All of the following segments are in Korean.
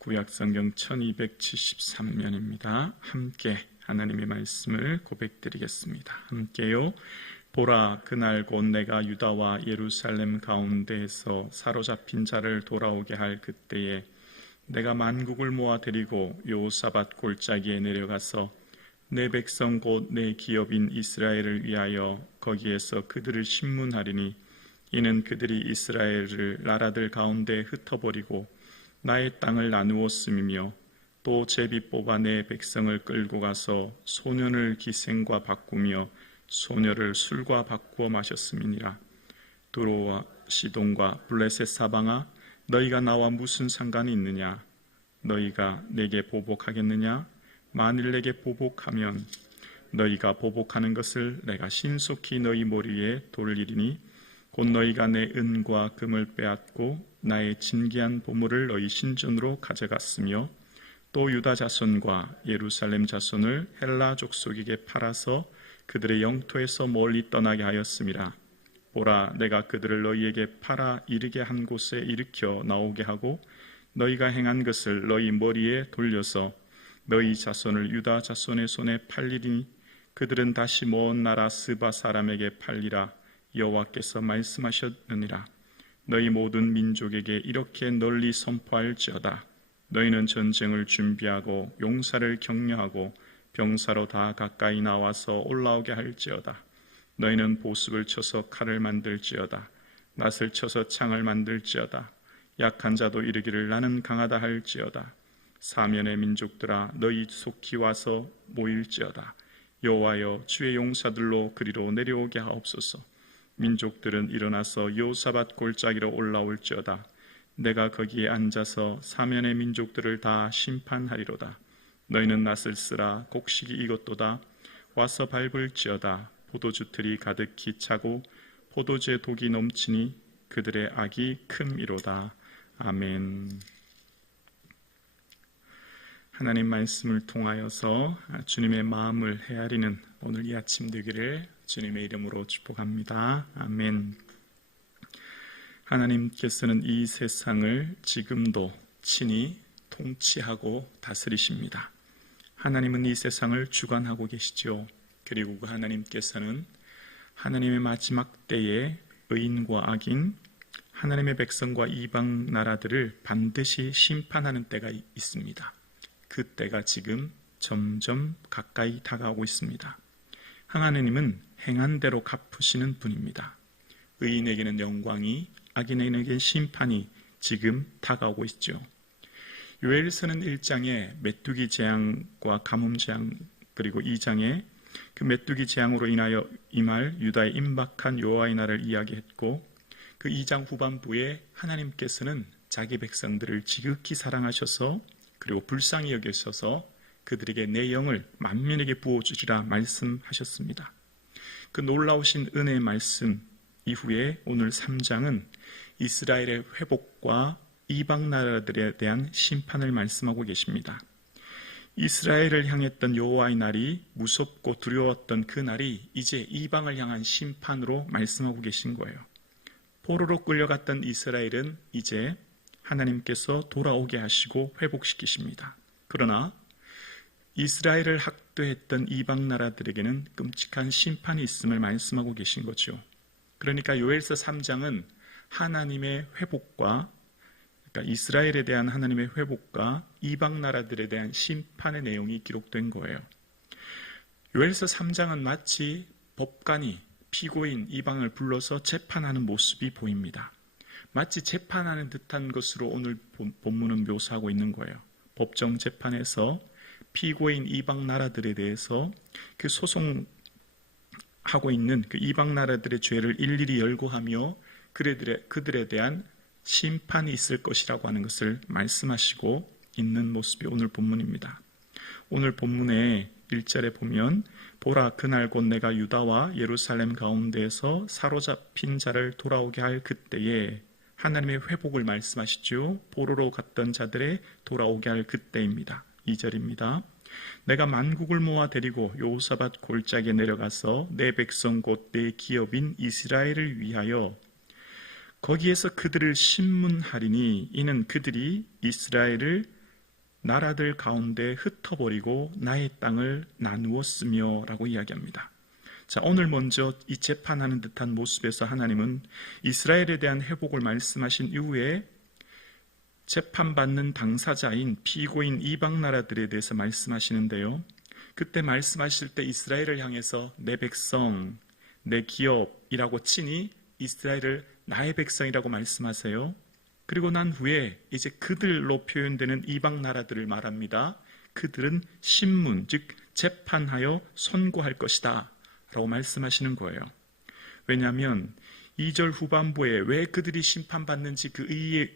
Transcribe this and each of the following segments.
구약성경 1273면입니다. 함께 하나님의 말씀을 고백드리겠습니다. 함께요. 보라, 그날 곧 내가 유다와 예루살렘 가운데에서 사로잡힌 자를 돌아오게 할 그때에 내가 만국을 모아 데리고 여호사밧 골짜기에 내려가서 내 백성 곧 내 기업인 이스라엘을 위하여 거기에서 그들을 심문하리니 이는 그들이 이스라엘을 나라들 가운데 흩어버리고 나의 땅을 나누었음이며 또 제비 뽑아 내 백성을 끌고 가서 소년을 기생과 바꾸며 소녀를 술과 바꾸어 마셨음이니라. 두로와 시돈과 블레셋 사방아, 너희가 나와 무슨 상관이 있느냐? 너희가 내게 보복하겠느냐? 만일 내게 보복하면 너희가 보복하는 것을 내가 신속히 너희 머리에 돌리리니 곧 너희가 내 은과 금을 빼앗고 나의 진귀한 보물을 너희 신전으로 가져갔으며 또 유다 자손과 예루살렘 자손을 헬라 족속에게 팔아서 그들의 영토에서 멀리 떠나게 하였음이라. 보라, 내가 그들을 너희에게 팔아 이르게 한 곳에 일으켜 나오게 하고 너희가 행한 것을 너희 머리에 돌려서 너희 자손을 유다 자손의 손에 팔리니 그들은 다시 먼 나라 스바 사람에게 팔리라. 여호와께서 말씀하셨느니라. 너희 모든 민족에게 이렇게 널리 선포할지어다. 너희는 전쟁을 준비하고 용사를 격려하고 병사로 다 가까이 나와서 올라오게 할지어다. 너희는 보습을 쳐서 칼을 만들지어다. 낫을 쳐서 창을 만들지어다. 약한 자도 이르기를 나는 강하다 할지어다. 사면의 민족들아, 너희 속히 와서 모일지어다. 여호와여, 주의 용사들로 그리로 내려오게 하옵소서. 민족들은 일어나서 여호사밧 골짜기로 올라올지어다. 내가 거기에 앉아서 사면의 민족들을 다 심판하리로다. 너희는 낫을 쓰라. 곡식이 익었도다. 와서 밟을지어다. 포도주 틀이 가득히 차고 포도주의 독이 넘치니 그들의 악이 큼이로다. 아멘. 하나님 말씀을 통하여서 주님의 마음을 헤아리는 오늘 이 아침 되기를 주님의 이름으로 축복합니다. 아멘. 하나님께서는 이 세상을 지금도 친히 통치하고 다스리십니다. 하나님은 이 세상을 주관하고 계시죠. 그리고 그 하나님께서는 하나님의 마지막 때에 의인과 악인, 하나님의 백성과 이방 나라들을 반드시 심판하는 때가 있습니다. 그 때가 지금 점점 가까이 다가오고 있습니다. 하나님은 행한 대로 갚으시는 분입니다. 의인에게는 영광이, 악인에게는 심판이 지금 다가오고 있죠. 요엘서는 1장에 메뚜기 재앙과 가뭄 재앙, 그리고 2장에 그 메뚜기 재앙으로 인하여 임할 유다의 임박한 여호와의 날을 이야기했고, 그 2장 후반부에 하나님께서는 자기 백성들을 지극히 사랑하셔서 그리고 불쌍히 여기셔서 그들에게 내 영을 만민에게 부어주시라 말씀하셨습니다. 그 놀라우신 은혜의 말씀 이후에 오늘 3장은 이스라엘의 회복과 이방 나라들에 대한 심판을 말씀하고 계십니다. 이스라엘을 향했던 여호와의 날이 무섭고 두려웠던 그 날이 이제 이방을 향한 심판으로 말씀하고 계신 거예요. 포로로 끌려갔던 이스라엘은 이제 하나님께서 돌아오게 하시고 회복시키십니다. 그러나 이스라엘을 학대했던 이방 나라들에게는 끔찍한 심판이 있음을 말씀하고 계신 거죠. 그러니까 요엘서 3장은 하나님의 회복과, 그러니까 이스라엘에 대한 하나님의 회복과 이방 나라들에 대한 심판의 내용이 기록된 거예요. 요엘서 3장은 마치 법관이 피고인 이방을 불러서 재판하는 모습이 보입니다. 마치 재판하는 듯한 것으로 오늘 본문은 묘사하고 있는 거예요. 법정 재판에서 피고인 이방 나라들에 대해서 그 소송하고 있는 그 이방 나라들의 죄를 일일이 열거하며 그들에 대한 심판이 있을 것이라고 하는 것을 말씀하시고 있는 모습이 오늘 본문입니다. 오늘 본문의 1절에 보면 보라, 그날 곧 내가 유다와 예루살렘 가운데에서 사로잡힌 자를 돌아오게 할 그때에 하나님의 회복을 말씀하시죠. 포로로 갔던 자들의 돌아오게 할 그때입니다. 2절입니다. 내가 만국을 모아 데리고 여호사밧 골짜기에 내려가서 내 백성 곧 내 기업인 이스라엘을 위하여 거기에서 그들을 심문하리니 이는 그들이 이스라엘을 나라들 가운데 흩어버리고 나의 땅을 나누었으며 라고 이야기합니다. 자, 오늘 먼저 이 재판하는 듯한 모습에서 하나님은 이스라엘에 대한 회복을 말씀하신 이후에 재판받는 당사자인 피고인 이방 나라들에 대해서 말씀하시는데요. 그때 말씀하실 때 이스라엘을 향해서 내 백성, 내 기업이라고 치니 이스라엘을 나의 백성이라고 말씀하세요. 그리고 난 후에 이제 그들로 표현되는 이방 나라들을 말합니다. 그들은 신문, 즉 재판하여 선고할 것이다 라고 말씀하시는 거예요. 왜냐하면 2절 후반부에 왜 그들이 심판받는지 그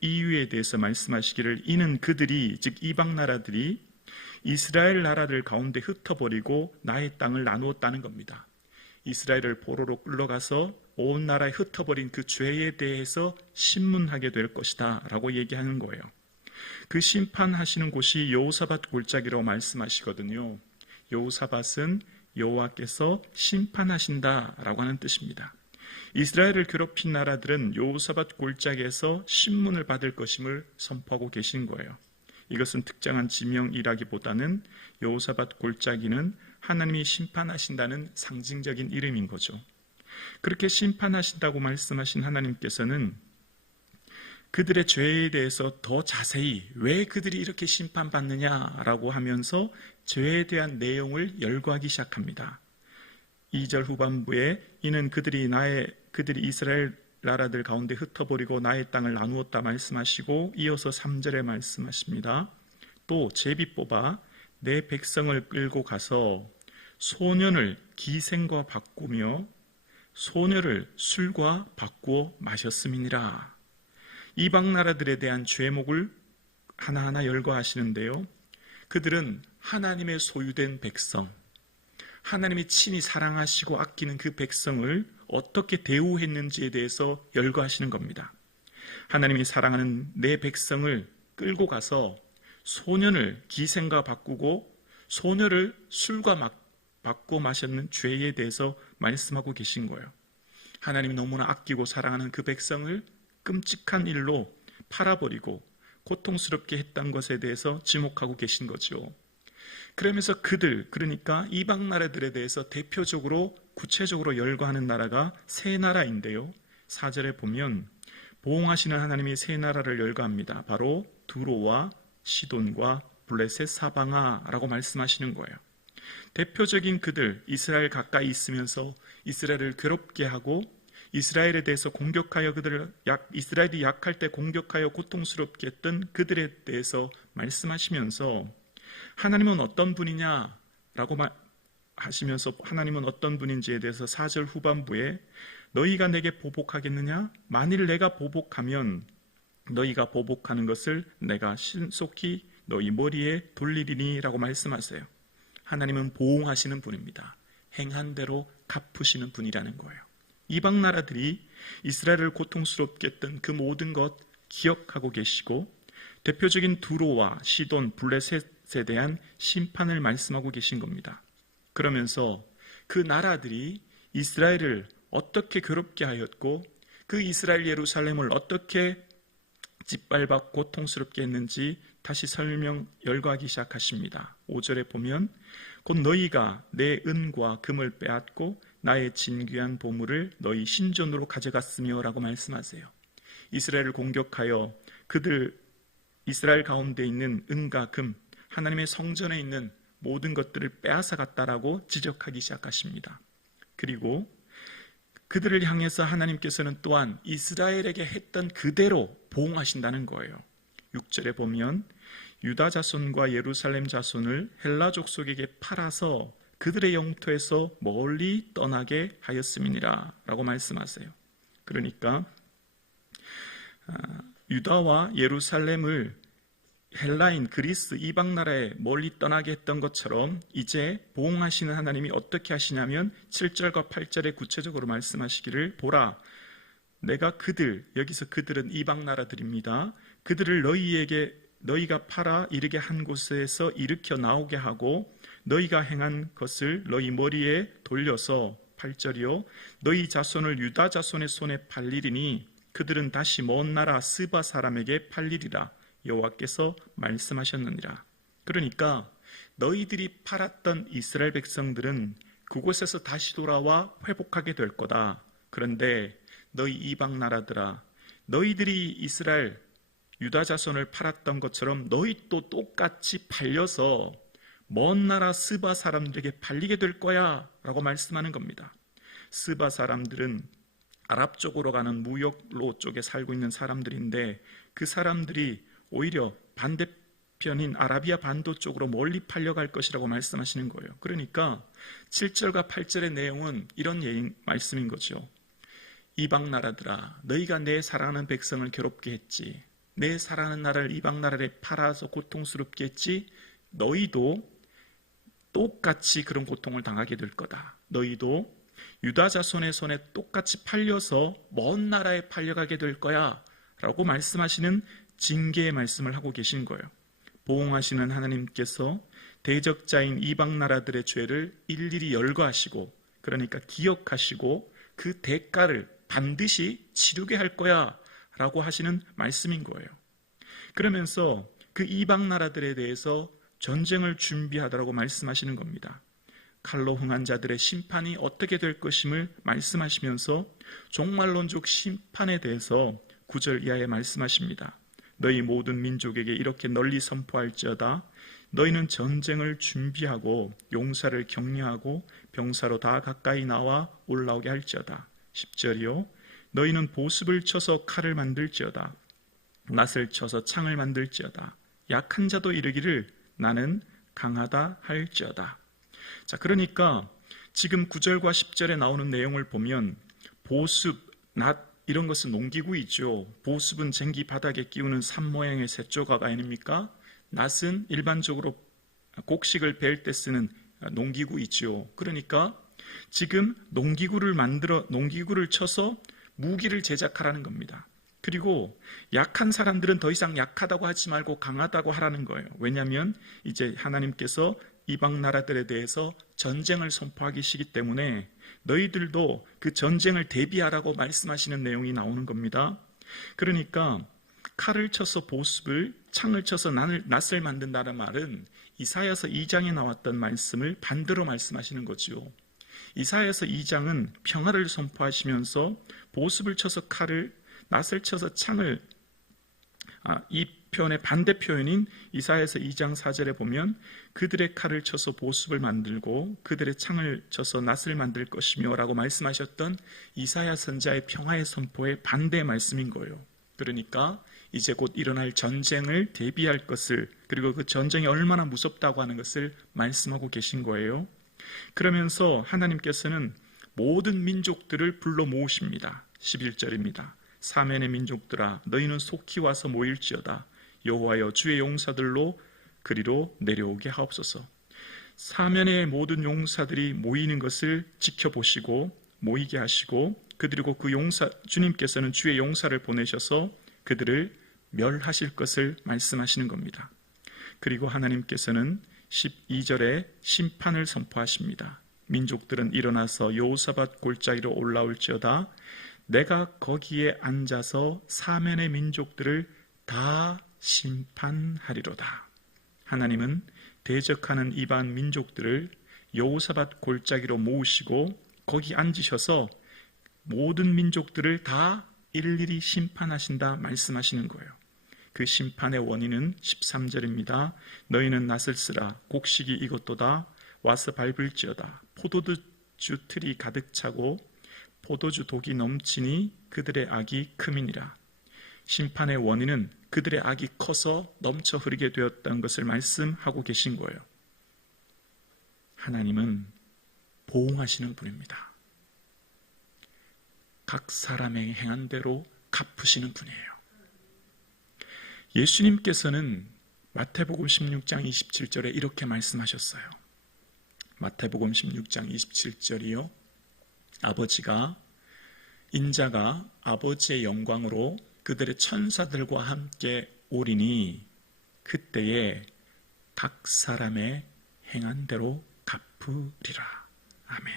이유에 대해서 말씀하시기를 이는 그들이, 즉 이방 나라들이 이스라엘 나라들 가운데 흩어버리고 나의 땅을 나누었다는 겁니다. 이스라엘을 포로로 끌러가서 온 나라에 흩어버린 그 죄에 대해서 신문하게 될 것이다 라고 얘기하는 거예요. 그 심판하시는 곳이 여호사밧 골짜기라고 말씀하시거든요. 여호사밧은 여호와께서 심판하신다 라고 하는 뜻입니다. 이스라엘을 괴롭힌 나라들은 여호사밧 골짜기에서 신문을 받을 것임을 선포하고 계신 거예요. 이것은 특정한 지명이라기보다는 여호사밧 골짜기는 하나님이 심판하신다는 상징적인 이름인 거죠. 그렇게 심판하신다고 말씀하신 하나님께서는 그들의 죄에 대해서 더 자세히 왜 그들이 이렇게 심판받느냐라고 하면서 죄에 대한 내용을 열거하기 시작합니다. 2절 후반부에 이는 그들이 이스라엘 나라들 가운데 흩어버리고 나의 땅을 나누었다 말씀하시고 이어서 3절에 말씀하십니다. 또 제비 뽑아 내 백성을 끌고 가서 소년을 기생과 바꾸며 소녀를 술과 바꾸어 마셨음이니라. 이방 나라들에 대한 죄목을 하나하나 열거하시는데요. 그들은 하나님의 소유된 백성, 하나님이 친히 사랑하시고 아끼는 그 백성을 어떻게 대우했는지에 대해서 열거하시는 겁니다. 하나님이 사랑하는 내 백성을 끌고 가서 소년을 기생과 바꾸고 소녀를 술과 바꾸어 마셨는 죄에 대해서 말씀하고 계신 거예요. 하나님이 너무나 아끼고 사랑하는 그 백성을 끔찍한 일로 팔아버리고 고통스럽게 했던 것에 대해서 지목하고 계신 거죠. 그러면서 그러니까 이방 나라들에 대해서 대표적으로 구체적으로 열거하는 나라가 세 나라인데요. 4절에 보면 보응하시는 하나님이 세 나라를 열거합니다. 바로 두로와 시돈과 블레셋 사방아라고 말씀하시는 거예요. 대표적인 그들, 이스라엘 가까이 있으면서 이스라엘을 괴롭게 하고 이스라엘에 대해서 공격하여 이스라엘이 약할 때 공격하여 고통스럽게 했던 그들에 대해서 말씀하시면서 하나님은 어떤 분이냐라고 하시면서 하나님은 어떤 분인지에 대해서 4절 후반부에 너희가 내게 보복하겠느냐? 만일 내가 보복하면 너희가 보복하는 것을 내가 신속히 너희 머리에 돌리리니 라고 말씀하세요. 하나님은 보응하시는 분입니다. 행한 대로 갚으시는 분이라는 거예요. 이방 나라들이 이스라엘을 고통스럽게 했던 그 모든 것 기억하고 계시고 대표적인 두로와 시돈, 블레셋에 대한 심판을 말씀하고 계신 겁니다. 그러면서 그 나라들이 이스라엘을 어떻게 괴롭게 하였고 그 이스라엘 예루살렘을 어떻게 짓밟아 고통스럽게 했는지 다시 열거하기 시작하십니다. 5절에 보면 곧 너희가 내 은과 금을 빼앗고 나의 진귀한 보물을 너희 신전으로 가져갔으며 라고 말씀하세요. 이스라엘을 공격하여 이스라엘 가운데 있는 은과 금, 하나님의 성전에 있는 모든 것들을 빼앗아 갔다라고 지적하기 시작하십니다. 그리고 그들을 향해서 하나님께서는 또한 이스라엘에게 했던 그대로 보응하신다는 거예요. 6절에 보면 유다 자손과 예루살렘 자손을 헬라 족속에게 팔아서 그들의 영토에서 멀리 떠나게 하였음이니라 라고 말씀하세요. 그러니까 유다와 예루살렘을 헬라인 그리스 이방 나라에 멀리 떠나게 했던 것처럼 이제 보응하시는 하나님이 어떻게 하시냐면 7절과 8절에 구체적으로 말씀하시기를 보라 내가 여기서 그들은 이방 나라들입니다. 그들을 너희가 팔아 이르게 한 곳에서 일으켜 나오게 하고 너희가 행한 것을 너희 머리에 돌려서 8절이요 너희 자손을 유다 자손의 손에 팔리리니 그들은 다시 먼 나라 스바 사람에게 팔리리라. 여호와께서 말씀하셨느니라. 그러니까 너희들이 팔았던 이스라엘 백성들은 그곳에서 다시 돌아와 회복하게 될 거다. 그런데 너희 이방 나라들아, 너희들이 이스라엘 유다 자손을 팔았던 것처럼 너희 또 똑같이 팔려서 먼 나라 스바 사람들에게 팔리게 될 거야 라고 말씀하는 겁니다. 스바 사람들은 아랍 쪽으로 가는 무역로 쪽에 살고 있는 사람들인데 그 사람들이 오히려 반대편인 아라비아 반도 쪽으로 멀리 팔려갈 것이라고 말씀하시는 거예요. 그러니까 7절과 8절의 내용은 이런 말씀인 거죠. 이방 나라들아, 너희가 내 사랑하는 백성을 괴롭게 했지. 내 사랑하는 나라를 이방 나라에 팔아서 고통스럽게 했지. 너희도 똑같이 그런 고통을 당하게 될 거다. 너희도 유다 자손의 손에 똑같이 팔려서 먼 나라에 팔려가게 될 거야 라고 말씀하시는 징계의 말씀을 하고 계신 거예요. 보응하시는 하나님께서 대적자인 이방 나라들의 죄를 일일이 열거하시고, 그러니까 기억하시고 그 대가를 반드시 치르게 할 거야 라고 하시는 말씀인 거예요. 그러면서 그 이방 나라들에 대해서 전쟁을 준비하더라고 말씀하시는 겁니다. 칼로 흥한 자들의 심판이 어떻게 될 것임을 말씀하시면서 종말론적 심판에 대해서 9절 이하에 말씀하십니다. 너희 모든 민족에게 이렇게 널리 선포할지어다. 너희는 전쟁을 준비하고 용사를 격려하고 병사로 다 가까이 나와 올라오게 할지어다. 10절이요. 너희는 보습을 쳐서 칼을 만들지어다. 낫을 쳐서 창을 만들지어다. 약한 자도 이르기를 나는 강하다 할지어다. 자, 그러니까 지금 9절과 10절에 나오는 내용을 보면 보습, 낫 이런 것은 농기구이죠. 보습은 쟁기 바닥에 끼우는 산 모양의 쇠조각 아닙니까? 낫은 일반적으로 곡식을 벨 때 쓰는 농기구이죠. 그러니까 지금 농기구를 쳐서 무기를 제작하라는 겁니다. 그리고 약한 사람들은 더 이상 약하다고 하지 말고 강하다고 하라는 거예요. 왜냐하면 이제 하나님께서 이방 나라들에 대해서 전쟁을 선포하시기 때문에 너희들도 그 전쟁을 대비하라고 말씀하시는 내용이 나오는 겁니다. 그러니까 칼을 쳐서 보습을, 창을 쳐서 낫을 만든다는 말은 이사야서 2장에 나왔던 말씀을 반대로 말씀하시는 거지요. 이사야서 2장은 평화를 선포하시면서 보습을 쳐서 칼을, 낫을 쳐서 창을, 이 표현의 반대 표현인 이사야서 2장 4절에 보면 그들의 칼을 쳐서 보습을 만들고 그들의 창을 쳐서 낫을 만들 것이며 라고 말씀하셨던 이사야 선자의 평화의 선포의 반대의 말씀인 거예요. 그러니까 이제 곧 일어날 전쟁을 대비할 것을, 그리고 그 전쟁이 얼마나 무섭다고 하는 것을 말씀하고 계신 거예요. 그러면서 하나님께서는 모든 민족들을 불러 모으십니다. 11절입니다. 사면의 민족들아, 너희는 속히 와서 모일지어다. 여호와여, 주의 용사들로 그리로 내려오게 하옵소서. 사면의 모든 용사들이 모이는 것을 지켜보시고 모이게 하시고, 그리고 그 주님께서는 주의 용사를 보내셔서 그들을 멸하실 것을 말씀하시는 겁니다. 그리고 하나님께서는 12절에 심판을 선포하십니다. 민족들은 일어나서 여호사밧 골짜기로 올라올지어다. 내가 거기에 앉아서 사면의 민족들을 다 심판하리로다. 하나님은 대적하는 이방 민족들을 여호사밧 골짜기로 모으시고 거기 앉으셔서 모든 민족들을 다 일일이 심판하신다 말씀하시는 거예요. 그 심판의 원인은 13절입니다. 너희는 낫을 쓰라. 곡식이 익었도다. 와서 밟을지어다. 포도주 틀이 가득 차고 포도주 독이 넘치니 그들의 악이 크미니라. 심판의 원인은 그들의 악이 커서 넘쳐 흐르게 되었다는 것을 말씀하고 계신 거예요. 하나님은 보응하시는 분입니다. 각 사람의 행한 대로 갚으시는 분이에요. 예수님께서는 마태복음 16장 27절에 이렇게 말씀하셨어요. 마태복음 16장 27절이요. 인자가 아버지의 영광으로 그들의 천사들과 함께 오리니 그때에 각 사람의 행한 대로 갚으리라. 아멘.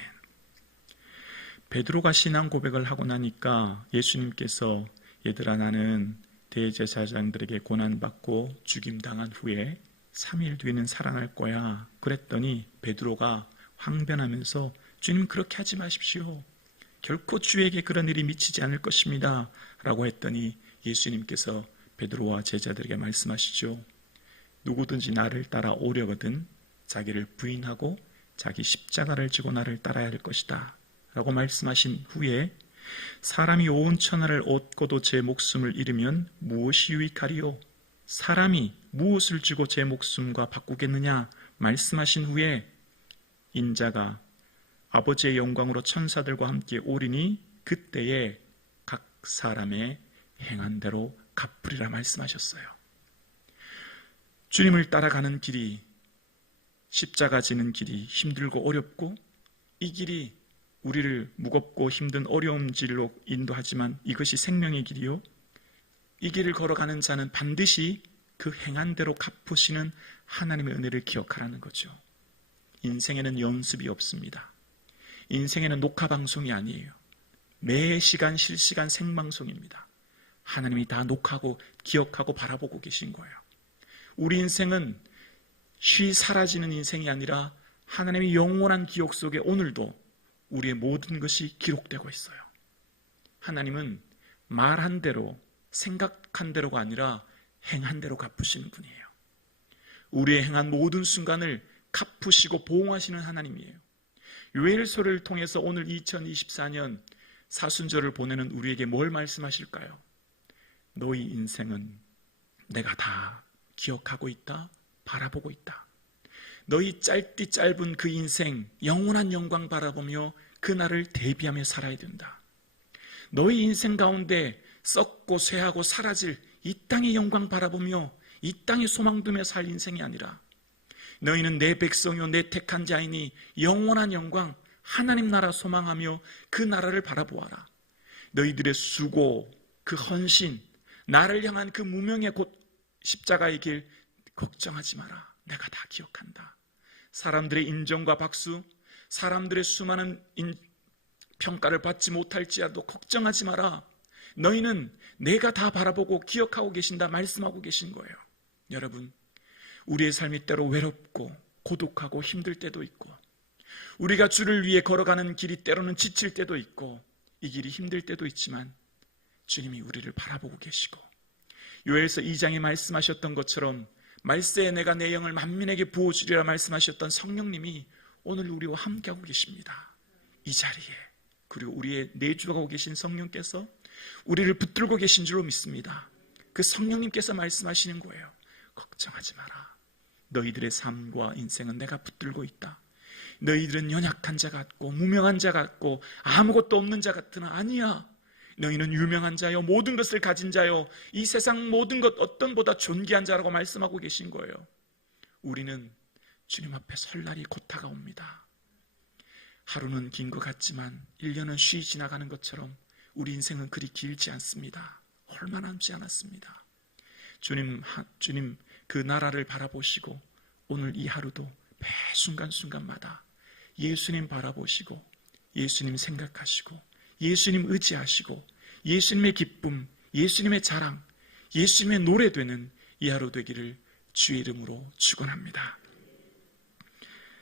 베드로가 신앙 고백을 하고 나니까 예수님께서 얘들아, 나는 대제사장들에게 고난받고 죽임당한 후에 3일 뒤에는 살아날 거야. 그랬더니 베드로가 황변하면서 주님 그렇게 하지 마십시오. 결코 주에게 그런 일이 미치지 않을 것입니다. 라고 했더니 예수님께서 베드로와 제자들에게 말씀하시죠. 누구든지 나를 따라 오려거든 자기를 부인하고 자기 십자가를 지고 나를 따라야 할 것이다. 라고 말씀하신 후에 사람이 온 천하를 얻고도 제 목숨을 잃으면 무엇이 유익하리요? 사람이 무엇을 주고 제 목숨과 바꾸겠느냐 말씀하신 후에 인자가 아버지의 영광으로 천사들과 함께 오리니 그때에 각 사람의 행한 대로 갚으리라 말씀하셨어요. 주님을 따라가는 길이, 십자가 지는 길이 힘들고 어렵고 이 길이 우리를 무겁고 힘든 어려운 길로 인도하지만 이것이 생명의 길이요, 이 길을 걸어가는 자는 반드시 그 행한 대로 갚으시는 하나님의 은혜를 기억하라는 거죠. 인생에는 연습이 없습니다. 인생에는 녹화방송이 아니에요. 매 시간 실시간 생방송입니다. 하나님이 다 녹화하고 기억하고 바라보고 계신 거예요. 우리 인생은 쉬 사라지는 인생이 아니라 하나님의 영원한 기억 속에 오늘도 우리의 모든 것이 기록되고 있어요. 하나님은 말한 대로 생각한 대로가 아니라 행한 대로 갚으시는 분이에요. 우리의 행한 모든 순간을 갚으시고 보응하시는 하나님이에요. 요엘서를 통해서 오늘 2024년 사순절을 보내는 우리에게 뭘 말씀하실까요? 너희 인생은 내가 다 기억하고 있다, 바라보고 있다. 너희 짧디 짧은 그 인생 영원한 영광 바라보며 그날을 대비하며 살아야 된다. 너희 인생 가운데 썩고 쇠하고 사라질 이 땅의 영광 바라보며 이 땅에 소망 두며 살 인생이 아니라 너희는 내 백성이요 내 택한 자이니 영원한 영광 하나님 나라 소망하며 그 나라를 바라보아라. 너희들의 수고, 그 헌신, 나를 향한 그 무명의 곧 십자가의 길 걱정하지 마라. 내가 다 기억한다. 사람들의 인정과 박수, 사람들의 수많은 평가를 받지 못할지라도 걱정하지 마라. 너희는 내가 다 바라보고 기억하고 계신다 말씀하고 계신 거예요. 여러분, 우리의 삶이 때로 외롭고 고독하고 힘들 때도 있고 우리가 주를 위해 걸어가는 길이 때로는 지칠 때도 있고 이 길이 힘들 때도 있지만 주님이 우리를 바라보고 계시고 요엘서 2장에 말씀하셨던 것처럼 말세에 내가 내 영을 만민에게 부어주리라 말씀하셨던 성령님이 오늘 우리와 함께하고 계십니다. 이 자리에. 그리고 우리의 내주하고 계신 성령께서 우리를 붙들고 계신 줄로 믿습니다. 그 성령님께서 말씀하시는 거예요. 걱정하지 마라. 너희들의 삶과 인생은 내가 붙들고 있다. 너희들은 연약한 자 같고 무명한 자 같고 아무것도 없는 자 같으나 아니야. 너희는 유명한 자요 모든 것을 가진 자요 이 세상 모든 것 어떤 보다 존귀한 자라고 말씀하고 계신 거예요. 우리는 주님 앞에 설 날이 곧 다가옵니다. 하루는 긴 것 같지만 1년은 쉬이 지나가는 것처럼 우리 인생은 그리 길지 않습니다. 얼마 남지 않았습니다. 주님 그 나라를 바라보시고 오늘 이 하루도 매 순간순간마다 예수님 바라보시고 예수님 생각하시고 예수님 의지하시고 예수님의 기쁨, 예수님의 자랑, 예수님의 노래되는 이 하루 되기를 주의 이름으로 축원합니다.